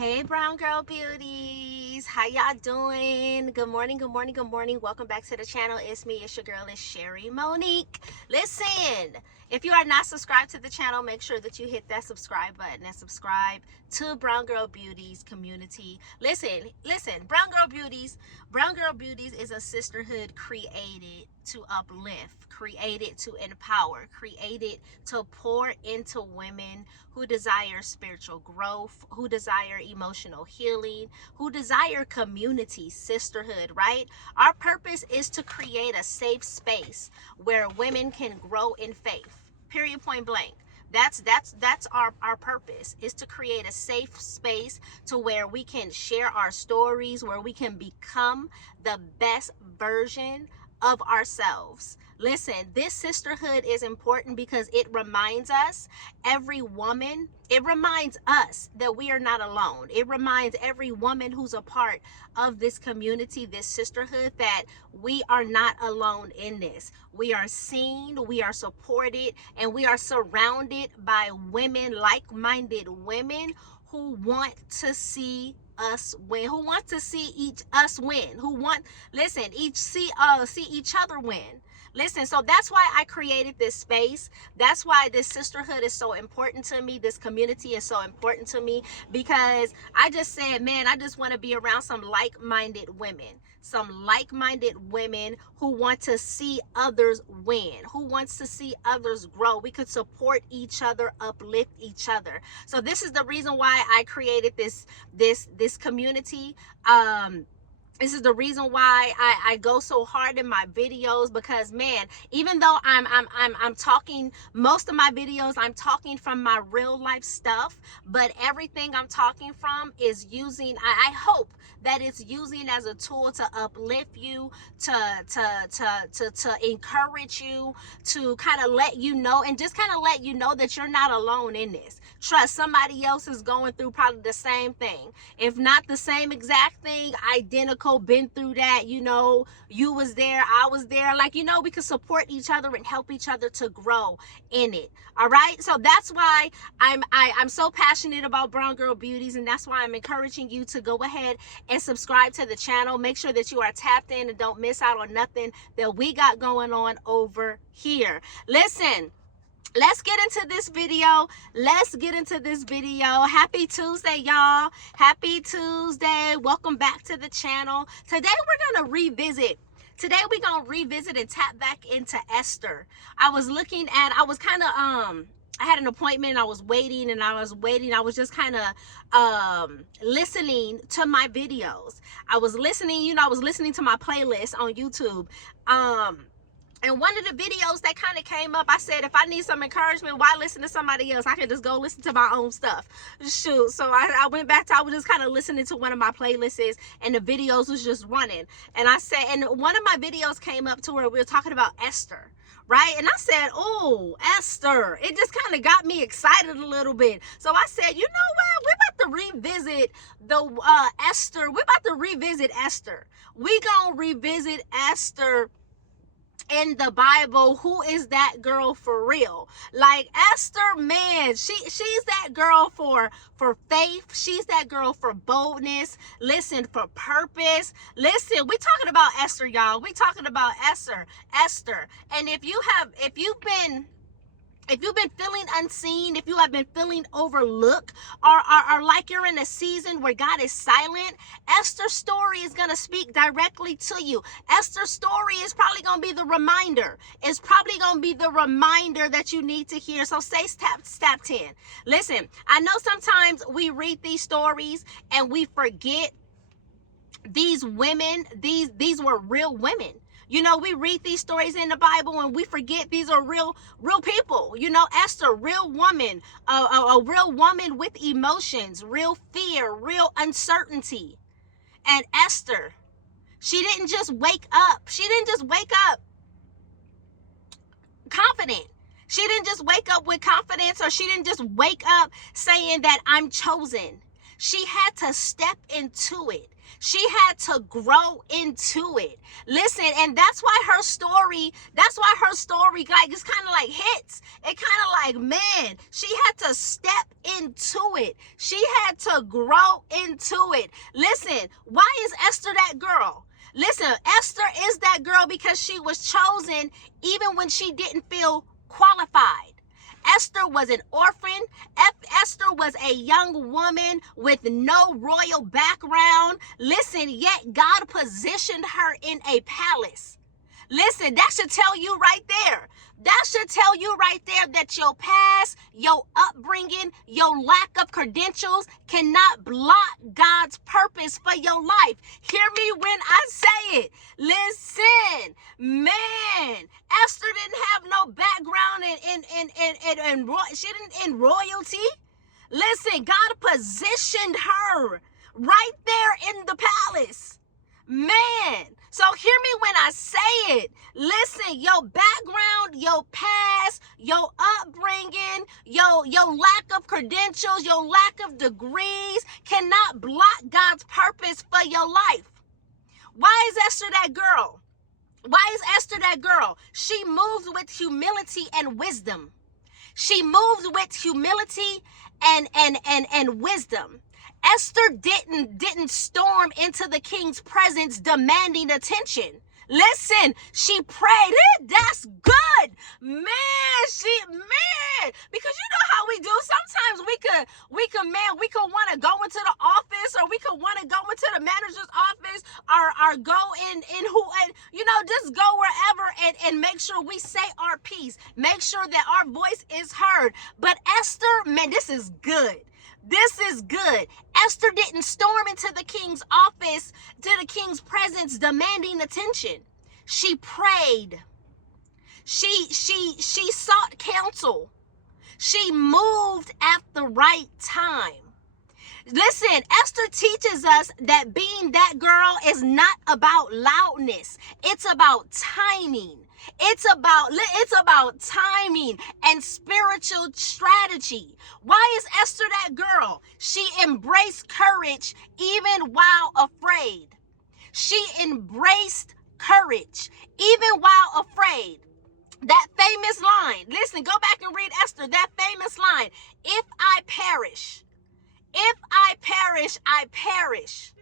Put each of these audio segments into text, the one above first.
Hey brown girl beauties, how y'all doing? Good morning, good morning, good morning. Welcome back to the channel. It's me, it's your girl, it's Sherry Monique. Listen, if you are not subscribed to the channel, make sure that you hit that subscribe button and subscribe to Brown Girl Beauties community. Listen, Brown Girl Beauties is a sisterhood created to uplift, created to empower, created to pour into women who desire spiritual growth, who desire emotional healing, who desire community, sisterhood, right? Our purpose is to create a safe space where women can grow in faith. Period, point blank. That's our purpose, is to create a safe space to where we can share our stories, where we can become the best version of ourselves. Listen, this sisterhood is important because it reminds us, every woman, it reminds us that we are not alone. It reminds every woman who's a part of this community, this sisterhood, that we are not alone in this. We are seen, we are supported, and we are surrounded by women, like-minded women who want to see us win, who want to see us win, who want, listen, see each other win. Listen, so that's why I created this space. That's why this sisterhood is so important to me. This community is so important to me, because I just said, man, I just want to be around some like-minded women. Some like-minded women who want to see others win, who wants to see others grow. We could support each other, uplift each other. So this is the reason why I created this community. This is the reason why I go so hard in my videos, because man, even though I'm talking, most of my videos I'm talking from my real life stuff, but everything I'm talking from is using, I hope that it's using as a tool to uplift you, to encourage you, to kind of let you know, and just kind of let you know that you're not alone in this. Trust, somebody else is going through probably the same thing, if not the same exact thing, identical, been through that, you know, you was there, I was there, like, you know, we can support each other and help each other to grow in it. All right, so that's why I'm so passionate about Brown Girl Beauties, and that's why I'm encouraging you to go ahead and subscribe to the channel. Make sure that you are tapped in and don't miss out on nothing that we got going on over here. Listen, let's get into this video. Happy Tuesday, y'all. Happy Tuesday. Welcome back to the channel. Today we're gonna revisit and tap back into Esther. I was kind of I had an appointment, I was waiting. I was just kind of listening to my videos. I was listening to my playlist on YouTube. And one of the videos that kind of came up, I said, if I need some encouragement, why listen to somebody else? I can just go listen to my own stuff. Shoot. So I went back to, I was just kind of listening to one of my playlists, and the videos was just running. And I said, and one of my videos came up to where we were talking about Esther, right? And I said, oh, Esther. It just kind of got me excited a little bit. So I said, you know what? We're about to revisit Esther. We're about to revisit Esther. We gonna revisit Esther in the Bible. Who is that girl for real? Like Esther, man, she's that girl for faith. She's that girl for boldness. Listen, for purpose. Listen, we talking about Esther, y'all. We talking about Esther. And if you've been feeling unseen, if you have been feeling overlooked, or like you're in a season where God is silent, Esther's story is going to speak directly to you. Esther's story is probably going to be the reminder. It's probably going to be the reminder that you need to hear. So stay tapped in. Listen, I know sometimes we read these stories and we forget these women, these were real women. You know, we read these stories in the Bible and we forget these are real people. You know, Esther, real woman, a real woman with emotions, real fear, real uncertainty. And Esther, she didn't just wake up. She didn't just wake up confident. She didn't just wake up with confidence, or she didn't just wake up saying that I'm chosen. She had to step into it. She had to grow into it. Listen, and that's why her story, like, it's kind of like hits. It kind of like, man, she had to step into it. She had to grow into it. Listen, why is Esther that girl? Listen, Esther is that girl because she was chosen even when she didn't feel qualified. Esther was an orphan. Esther was a young woman with no royal background. Listen, yet God positioned her in a palace. Listen, that should tell you right there. That should tell you right there that your past, your upbringing, your lack of credentials cannot block God's purpose for your life. Hear me when I say it. Listen, man, Esther didn't have no background she didn't in royalty. Listen, God positioned her right there in the palace. Man, so hear me when I say it. Listen, your background, your past, your upbringing, your lack of credentials, your lack of degrees cannot block God's purpose for your life. Why is Esther that girl? Why is Esther that girl? She moved with humility and wisdom. She moved with humility and wisdom. Esther didn't storm into the king's presence demanding attention. Listen, she prayed. That's good. Man, because you know how we do. Sometimes we could want to go into the office, or we could want to go into the manager's office, or go in just go wherever and make sure we say our piece. Make sure that our voice is heard. But Esther, man, this is good. This is good. Esther didn't storm into the king's office, to the king's presence, demanding attention. She prayed. She sought counsel. She moved at the right time. Listen, Esther teaches us that being that girl is not about loudness. It's about timing. It's about timing and spiritual strategy. Why is Esther that girl? She embraced courage even while afraid. She embraced courage even while afraid. That famous line, listen, go back and read Esther, that famous line, if I perish, I perish,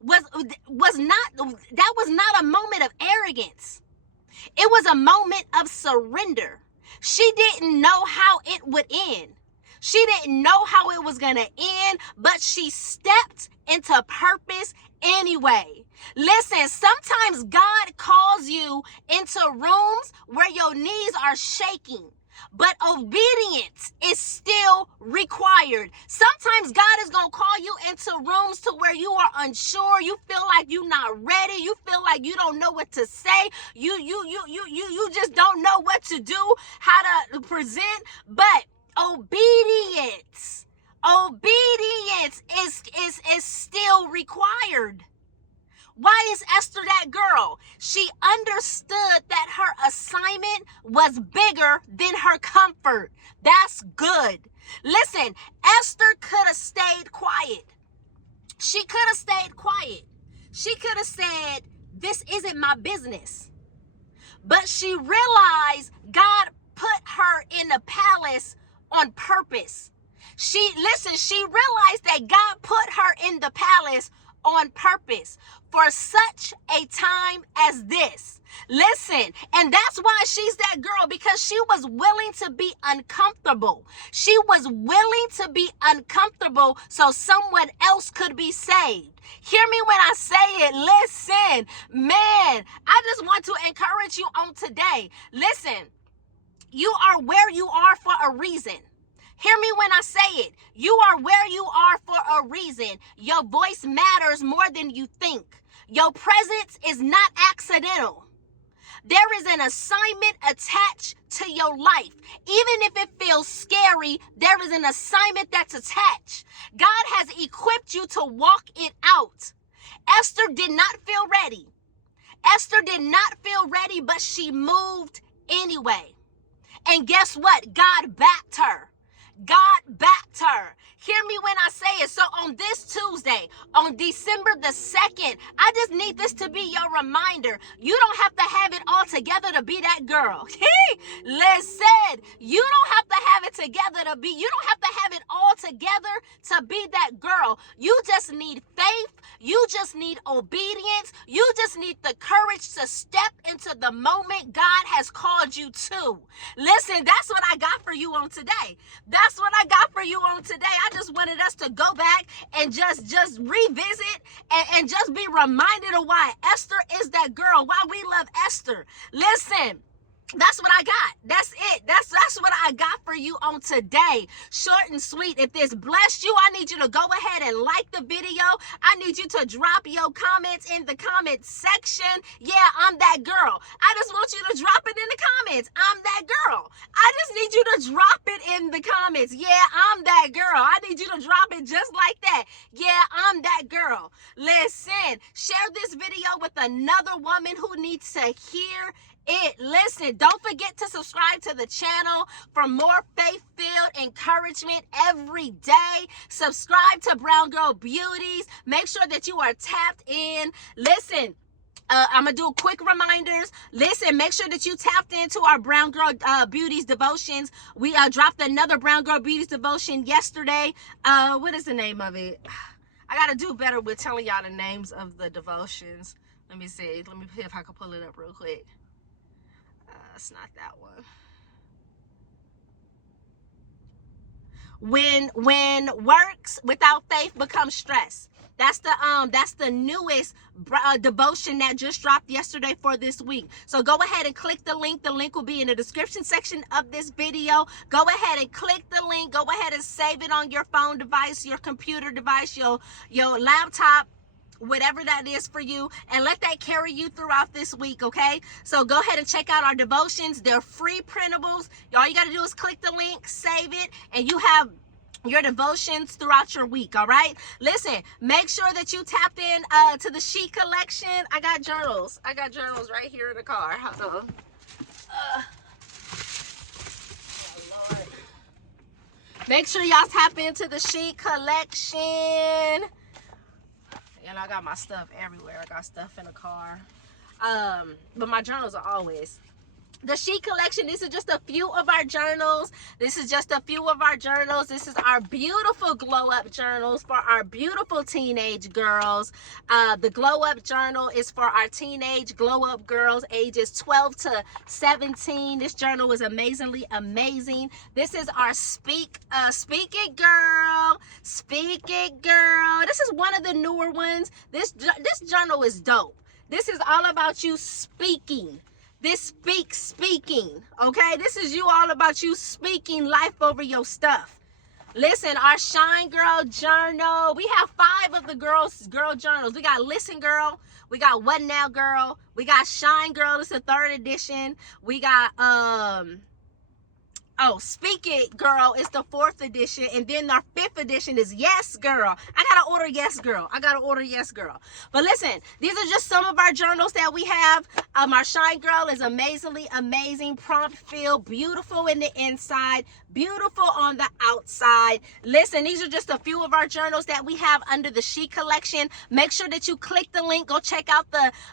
was not a moment of arrogance. It was a moment of surrender. She didn't know how it would end. She didn't know how it was going to end, but she stepped into purpose anyway. Listen, sometimes God calls you into rooms where your knees are shaking, but obedience is still required. Sometimes God is going to call you into rooms to where you are unsure. You feel like you're not ready. You feel like you don't know what to say. You just don't know what to do, how to present. But obedience is still required. Why is Esther that girl? She understood that her assignment was bigger than her comfort. That's good. Listen, Esther could have stayed quiet. She could have stayed quiet. She could have said, this isn't my business. But she realized God put her in the palace on purpose. She realized that God put her in the palace on purpose for such a time as this. Listen, and that's why she's that girl, because she was willing to be uncomfortable. She was willing to be uncomfortable so someone else could be saved. Hear me when I say it. Listen, man, I just want to encourage you on today. Listen, you are where you are for a reason. Hear me when I say it. You are where you are for a reason. Your voice matters more than you think. Your presence is not accidental. There is an assignment attached to your life. Even if it feels scary, there is an assignment that's attached. God has equipped you to walk it out. Esther did not feel ready. Esther did not feel ready, but she moved anyway. And guess what? God backed her. God backed her. Hear me when I say is. So on this Tuesday, on December the 2nd, I just need this to be your reminder. You don't have to have it all together to be that girl. Listen, you don't have to have it together to be, you don't have to have it all together to be that girl. You just need faith. You just need obedience. You just need the courage to step into the moment God has called you to. Listen, that's what I got for you on today. That's what I got for you on today. I just wanted us to go back and just revisit and just be reminded of why Esther is that girl, why we love Esther. Listen, that's what I got. That's it. That's what I got for you on today. Short and sweet. If this blessed you, I need you to go ahead and like the video. I need you to drop your comments in the comment section. Yeah, I'm that girl. I just want you to drop it in the comments. I'm that girl. I just need you to drop it in the comments. Yeah, I'm that girl. I need you to drop it just like that. Yeah, I'm that girl. Listen, share this video with another woman who needs to hear it. Listen, don't forget to subscribe to the channel for more faith-filled encouragement every day. Subscribe to Brown Girl Beauties. Make sure that you are tapped in. Listen, I'm going to do quick reminders. Listen, make sure that you tapped into our Brown Girl Beauties devotions. We dropped another Brown Girl Beauties devotion yesterday. What is the name of it? I got to do better with telling y'all the names of the devotions. Let me see. Let me see if I can pull it up real quick. It's not that one. When works without faith becomes stress. That's the newest devotion that just dropped yesterday for this week. So go ahead and click the link. The link will be in the description section of this video. Go ahead and click the link. Go ahead and save it on your phone device, your computer device, your laptop, whatever that is for you, and let that carry you throughout this week, okay? So go ahead and check out our devotions. They're free printables. All you got to do is click the link, save it, and you have your devotions throughout your week, all right? Listen, make sure that you tap in to the She Collection. I got journals. I got journals right here in the car. Hold on. Oh, Lord. Make sure y'all tap into the She Collection. And I got my stuff everywhere. I got stuff in the car. But my journals are always. The She Collection, these are just a few of our journals. This is just a few of our journals. This is our beautiful glow up journals for our beautiful teenage girls. The glow up journal is for our teenage glow up girls ages 12 to 17. This journal is amazingly amazing. This is our Speak It Girl. Speak It Girl. This is one of the newer ones. This journal is dope. This is all about you speaking. This speaking, okay? This is you all about you speaking life over your stuff. Listen, our Shine Girl journal. We have 5 of the girl journals. We got Listen Girl. We got What Now Girl. We got Shine Girl. It's the 3rd edition. We got Speak It Girl is the 4th edition, and then our 5th edition is Yes Girl. I gotta order Yes Girl. Yes Girl. But listen, these are just some of our journals that we have. Our Shine Girl is amazingly amazing, prompt filled, beautiful in the inside, beautiful on the outside. Listen, these are just a few of our journals that we have under the She Collection. Make sure that you click the link, go check out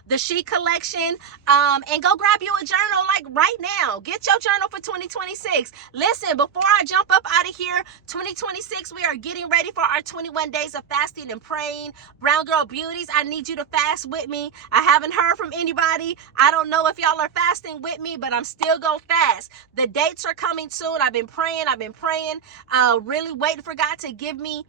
the She Collection, and go grab you a journal like right now. Get your journal for 2026. Listen, before I jump up out of here, 2026, we are getting ready for our 21 days of fasting and praying. Brown Girl Beauties, I need you to fast with me. I haven't heard from anybody. I don't know if y'all are fasting with me, but I'm still gonna fast. The dates are coming soon. I've been praying, really waiting for God to give me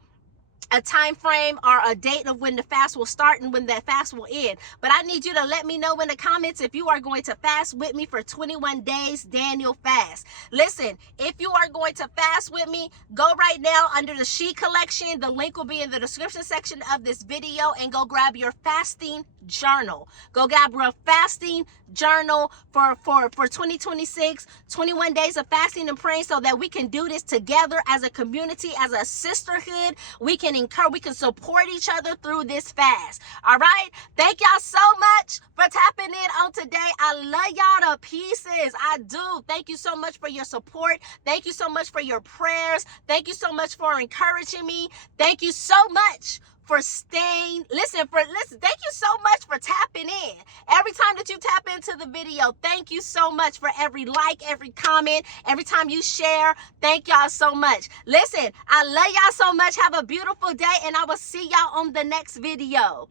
a time frame or a date of when the fast will start and when that fast will end. But I need you to let me know in the comments if you are going to fast with me for 21 days Daniel fast. Listen, if you are going to fast with me, go right now under the She Collection. The link will be in the description section of this video, and go grab your fasting journal. Go grab your fasting journal for 2026, 21 days of fasting and praying, so that we can do this together as a community, as a sisterhood. We can can encourage, we can support each other through this fast. All right. Thank y'all so much for tapping in on today. I love y'all to pieces. I do. Thank you so much for your support. Thank you so much for your prayers. Thank you so much for encouraging me. Thank you so much for staying. Listen, thank you so much for tapping in. Every time that you tap into the video, thank you so much for every like, every comment, every time you share. Thank y'all so much. Listen, I love y'all so much. Have a beautiful day, and I will see y'all on the next video.